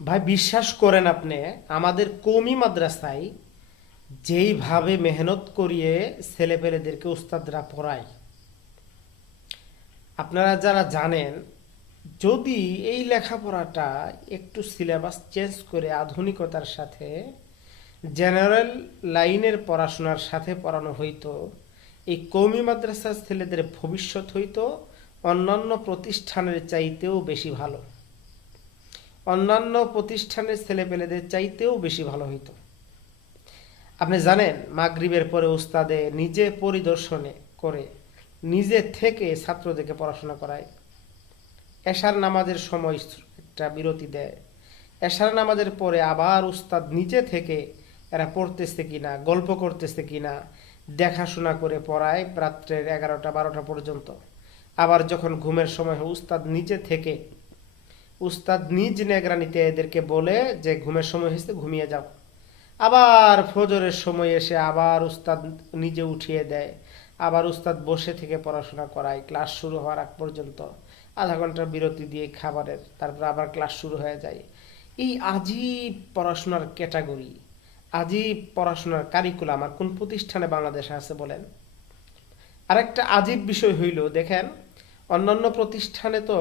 ভাই বিশ্বাস করেন আপনি, আমাদের কওমি মাদ্রাসায় যেইভাবে মেহনত করিয়ে ছেলেপেলেদেরকে উস্তাদরা পড়ায়, আপনারা যারা জানেন, যদি এই লেখাপড়াটা একটু সিলেবাস চেঞ্জ করে আধুনিকতার সাথে জেনারেল লাইনের পড়াশোনার সাথে পড়ানো হইতো, এই কওমি মাদ্রাসার ছেলেদের ভবিষ্যৎ হইতো অন্যান্য প্রতিষ্ঠানের চাইতেও বেশি ভালো, অন্যান্য প্রতিষ্ঠানের ছেলেপেলেদের চাইতেও বেশি ভালো হইতো। আপনি জানেন, মাগরিবের পরে উস্তাদে নিজে পরিদর্শনে করে নিজে থেকে ছাত্রদেরকে পড়াশোনা করায়। এশার নামাজের সময় একটা বিরতি দেয়, এশার নামাজের পরে আবার উস্তাদ নিজে থেকে এরা পড়তেছে কিনা, গল্প করতেছে কিনা দেখাশোনা করে পড়ায় রাত্রের 11টা 12টা পর্যন্ত। আবার যখন ঘুমের সময় হয়, উস্তাদ নিজ নেগরানিতে এদেরকে বলে যে ঘুমের সময় হয়েছে, ঘুমিয়ে যাও। আবার ফজরের সময় এসে আবার উস্তাদ নিজে উঠিয়ে দেয়, আবার উস্তাদ বসে থেকে পড়াশোনা করায় ক্লাস শুরু হওয়ার আগ পর্যন্ত। আধা ঘন্টার বিরতি দিয়ে খাবারের, তারপর আবার ক্লাস শুরু হয়ে যায়। এই আজীব পড়াশোনার ক্যাটাগরি, আজীব পড়াশোনার কারিকুলাম আর কোন প্রতিষ্ঠানে বাংলাদেশে আছে বলেন? আরেকটা আজীব বিষয় হইল, দেখেন, অন্যান্য প্রতিষ্ঠানে তো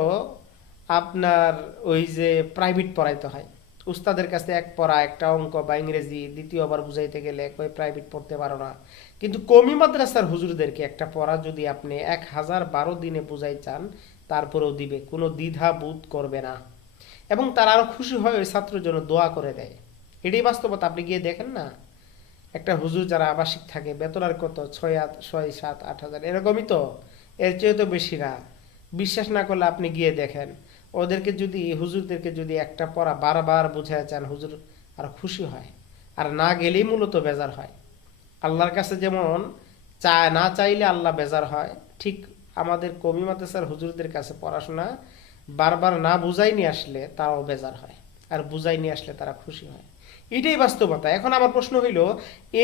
আপনার ওই যে প্রাইভেট পড়াইতে হয়, উস্তাদের কাছে এক পড়া একটা অঙ্ক বা ইংরেজি দ্বিতীয়বার বুঝাইতে গেলে কই প্রাইভেট পড়তে পারো না। কিন্তু কওমি মাদ্রাসার হুজুরদেরকে একটা পড়া যদি আপনি 1012 দিনে বুঝাই চান, তারপরেও দিবে, কোনো দ্বিধা বোধ করবে না। এবং তারা আরো খুশি হয় ওই ছাত্রের জন্য দোয়া করে দেয়। এটাই বাস্তবতা, আপনি গিয়ে দেখেন না। একটা হুজুর যারা আবাসিক থাকে, বেতন আর কত, 6, 7, 8 হাজার, এরকমই তো, এর চেয়ে তো বেশি না। বিশ্বাস না করলে আপনি গিয়ে দেখেন, ওদেরকে যদি, হুজুরদেরকে যদি একটা পড়া বারবার বুঝায় চান, হুজুর আর খুশি হয়। আর না গেলেই মূলত বেজার হয়। আল্লাহর কাছে যেমন চায়, না চাইলে আল্লাহ বেজার হয়, ঠিক আমাদের কওমি মাদ্রাসার হুজুরদের কাছে পড়াশোনা বারবার না বুঝাই নিয়ে আসলে তারাও বেজার হয়, আর বুঝাই নিয়ে আসলে তারা খুশি হয়। এটাই বাস্তবতা। এখন আমার প্রশ্ন হইল,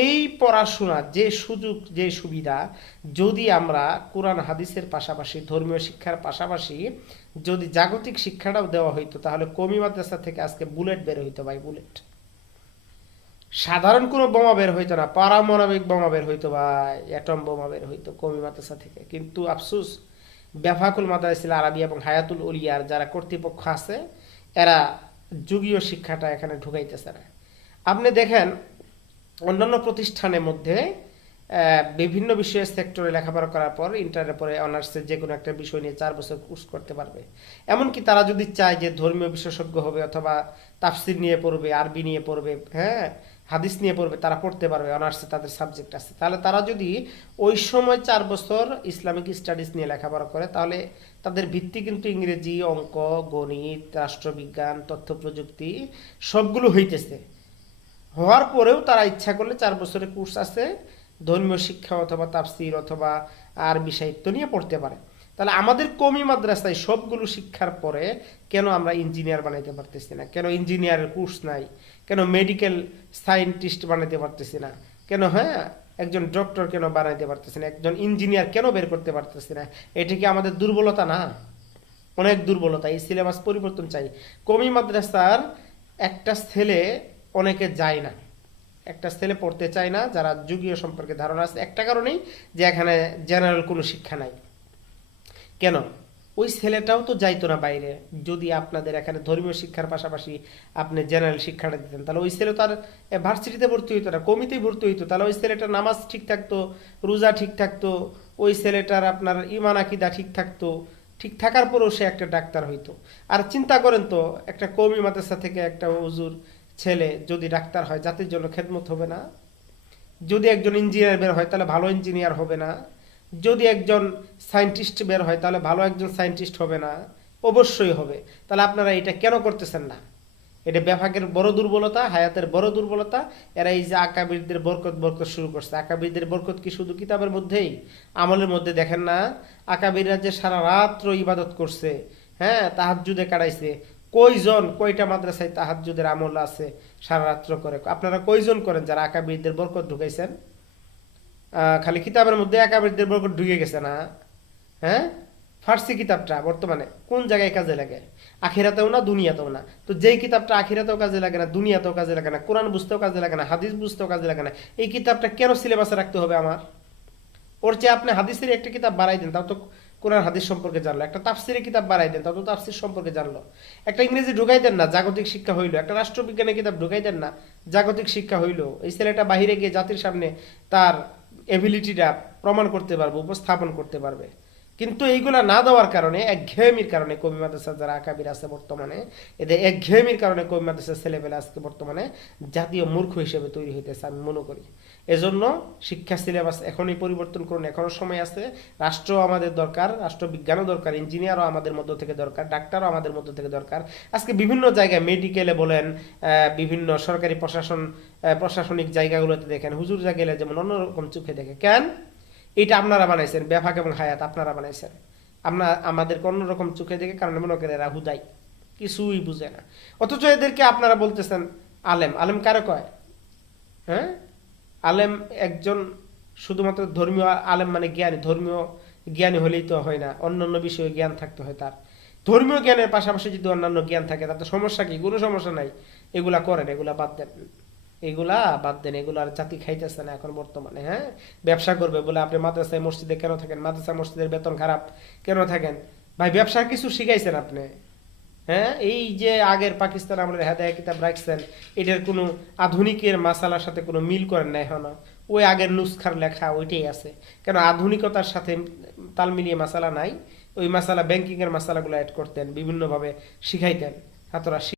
এই পড়াশোনার যে সুযোগ, যে সুবিধা, যদি আমরা কোরআন হাদিসের পাশাপাশি, ধর্মীয় শিক্ষার পাশাপাশি যদি জাগতিক শিক্ষাটাও দেওয়া হইতো, তাহলে কওমি মাদ্রাসা থেকে আজকে বুলেট বের হইতো ভাই, বুলেট। সাধারণ কোনো বোমা বের হইতো না, পারমাণবিক বোমা বের হইতো ভাই, অ্যাটম বোমা বের হইতো কওমি মাদ্রাসা থেকে। কিন্তু আফসোস, বেফাকুল মাদারিসিল আরাবিয়া এবং হায়াতুল উলিয়ার যারা কর্তৃপক্ষ আছে, এরা যুগীয় শিক্ষাটা এখানে ঢুকাইতেছে না। আপনি দেখেন, অন্যান্য প্রতিষ্ঠানের মধ্যে বিভিন্ন বিষয়ের সেক্টরে লেখাপড়া করার পর ইন্টারের পরে অনার্সের যে কোনো একটা বিষয় নিয়ে 4 বছর কোর্স করতে পারবে। এমনকি তারা যদি চায় যে ধর্মীয় বিশেষজ্ঞ হবে, অথবা তাফসির নিয়ে পড়বে, আরবি নিয়ে পড়বে, হ্যাঁ, হাদিস নিয়ে পড়বে, তারা পড়তে পারবে, অনার্সে তাদের সাবজেক্ট আছে। তাহলে তারা যদি ওই সময় 4 বছর ইসলামিক স্টাডিজ নিয়ে লেখাপড়া করে, তাহলে তাদের ভিত্তি কিন্তু ইংরেজি, অঙ্ক, গণিত, রাষ্ট্রবিজ্ঞান, তথ্য প্রযুক্তি সবগুলো হইতেছে। হওয়ার পরেও তারা ইচ্ছা করলে 4 বছরের কোর্স আছে, ধর্মীয় শিক্ষা অথবা তাফসির অথবা আরবি সাহিত্য নিয়ে পড়তে পারে। তাহলে আমাদের কওমি মাদ্রাসায় সবগুলো শিক্ষার পরে কেন আমরা ইঞ্জিনিয়ার বানাইতে পারতেছি না? কেন ইঞ্জিনিয়ারের কোর্স নাই? কেন মেডিকেল সায়েন্টিস্ট বানাইতে পারতেছি না? কেন, হ্যাঁ, একজন ডক্টর কেন বানাইতে পারতেছি না? একজন ইঞ্জিনিয়ার কেন বের করতে পারতেছি না? এটা কি আমাদের দুর্বলতা না? অনেক দুর্বলতা। এই সিলেবাস পরিবর্তন চাই। কওমি মাদ্রাসার একটা ছেলে অনেকে যায় না, একটা ছেলে পড়তে চায় না, যারা যুগীয় সম্পর্কে ধারণা আছে, একটা কারণেই, যে এখানে জেনারেল কোনো শিক্ষা নাই। কেন? ওই ছেলেটাও তো যাইতো না বাইরে। যদি আপনাদের এখানে ধর্মীয় শিক্ষার পাশাপাশি আপনি জেনারেল শিক্ষাটা দিতেন, তাহলে ওই ছেলে তো আর ভার্সিটিতে ভর্তি হইতো না, কমিতেই ভর্তি হইতো। তাহলে ওই ছেলেটার নামাজ ঠিক থাকতো, রোজা ঠিক থাকতো, ওই ছেলেটার আপনার ইমান আকিদা ঠিক থাকতো, ঠিক থাকার পরেও সে একটা ডাক্তার হইতো। আর চিন্তা করেন তো, একটা কওমি মাদ্রাসা থেকে একটা হুজুর ছেলে যদি ডাক্তার হয়, জাতির জন্য খেদমত হবে না? যদি একজন ইঞ্জিনিয়ার বের হয়, তাহলে ভালো ইঞ্জিনিয়ার হবে না? যদি একজন সায়েন্টিস্ট বের হয়, তাহলে ভালো একজন সায়েন্টিস্ট হবে না? অবশ্যই হবে। তাহলে আপনারা এটা কেন করতেছেন না? এটা বেফাকের বড় দুর্বলতা, হায়াতের বড় দুর্বলতা। এরা এই যে আকাবিরদের বরকত বরকত শুরু করছে, আকাবিরদের বরকত কি শুধু কিতাবের মধ্যেই, আমলের মধ্যে দেখেন না? আকাবিররা যে সারা রাত্র ইবাদত করছে, হ্যাঁ, তাহাজ্জুদে কাটাইছে। কয়জন, কয়টা মাদ্রাসায় তাহাজ্জুদের আমল আছে, সারা রাত্র করে? আপনারা কয়জন করেন যারা আকাবিরদের বরকত ঢুকাইছেন? খালি কিতাবের মধ্যে আকাবিরদের বরকত ঢুকে গেছে না? হ্যাঁ, ফার্সি কিতাবটা বর্তমানে কোন জায়গায় কাজে লাগে? আখিরাতেও না দুনিয়াতেও না। তো যেই কিতাবটা আখিরাতেও কাজে লাগে না, দুনিয়াতেও কাজে লাগে না, কোরআন বুঝতেও কাজে লাগে না, হাদিস বুঝতেও কাজে লাগে না, এই কিতাবটা কেন সিলেবাসে রাখতে হবে আমার? ওর চেয়ে আপনি হাদিসের একটা কিতাব বাড়াই দেন, তাও তো কোরআন হাদিস সম্পর্কে জানলো। একটা তাফসিরের কিতাব বাড়াই দেন, তাও তো তাফসির সম্পর্কে জানলো। একটা ইংরেজি ঢুকাই দেন না, জাগতিক শিক্ষা হইলো। একটা রাষ্ট্রবিজ্ঞানের কিতাব ঢুকাই দেন না, জাগতিক শিক্ষা হইলো। এই ছেলেটা বাহিরে গিয়ে জাতির সামনে তার এবিলিটিটা প্রমাণ করতে পারবে, উপস্থাপন করতে পারবে। কিন্তু এইগুলা না দেওয়ার কারণে, একঘেয়েমির কারণে, কবি মাদ্রাসার যারা আকাবির আছে বর্তমানে, এদের একঘেয়েমির কারণে কবি মাদ্রাসার ছেলেপেলে আজকে বর্তমানে জাতীয় মূর্খ হিসেবে তৈরি হইতেছে, আমি মনে করি। এজন্য শিক্ষা সিলেবাস এখনই পরিবর্তন করুন, এখনো সময় আছে। রাষ্ট্র আমাদের দরকার, রাষ্ট্রবিজ্ঞানও দরকার, ইঞ্জিনিয়ারও আমাদের মধ্য থেকে দরকার, ডাক্তারও আমাদের মধ্য থেকে দরকার। আজকে বিভিন্ন জায়গায় মেডিকেলে বলেন, বিভিন্ন সরকারি প্রশাসনিক জায়গাগুলোতে দেখেন, হুজুররা গেলে যেমন অন্যরকম চোখে দেখে। কেন? এটা আপনারা বানাইছেন, বেফাক এবং হায়াত আপনারা বানাইছেন। আমাদেরকে অন্যরকম চোখে দেখে, কারণ মনে করেন এরা হুদাই কিছুই বুঝে না। অথচ এদেরকে আপনারা বলতেছেন আলেম। আলেম কারে কয়? হ্যাঁ, আলেম একজন শুধুমাত্র ধর্মীয় আলেম মানে জ্ঞানী। ধর্মীয় জ্ঞানী হলেই তো হয় না, অন্যান্য বিষয়ে জ্ঞান থাকতে হয় তার। ধর্মীয় জ্ঞানের পাশাপাশি যদি অন্যান্য জ্ঞান থাকে তাতে সমস্যা কি? কোনো সমস্যা নাই। এগুলা করেন, এগুলা বাদ দেন, এগুলা বাদ দেন। এগুলো আর জাতি খাইতেছে না এখন বর্তমানে। হ্যাঁ, ব্যবসা করবে বলে আপনি মাদ্রাসায় মসজিদে কেন থাকেন? মাদ্রাসা মসজিদের বেতন খারাপ কেন থাকেন? ভাই ব্যবসার কিছু শিখাইছেন আপনি? হ্যাঁ, এই যে আগের পাকিস্তান আমলের হেদায়া কিতাব রাখছেন, এটার কোনো আধুনিকের মাসালার সাথে কোনো মিল করেন না এখনো। ওই আগের নুসখার লেখা ওইটাই আছে। কেন? আধুনিকতার সাথে তাল মিলিয়ে মাসালা নাই। ওই মাসালা, ব্যাংকিং এর মাসালাগুলো অ্যাড করতেন, বিভিন্নভাবে শিখাইতেন, ছাত্ররা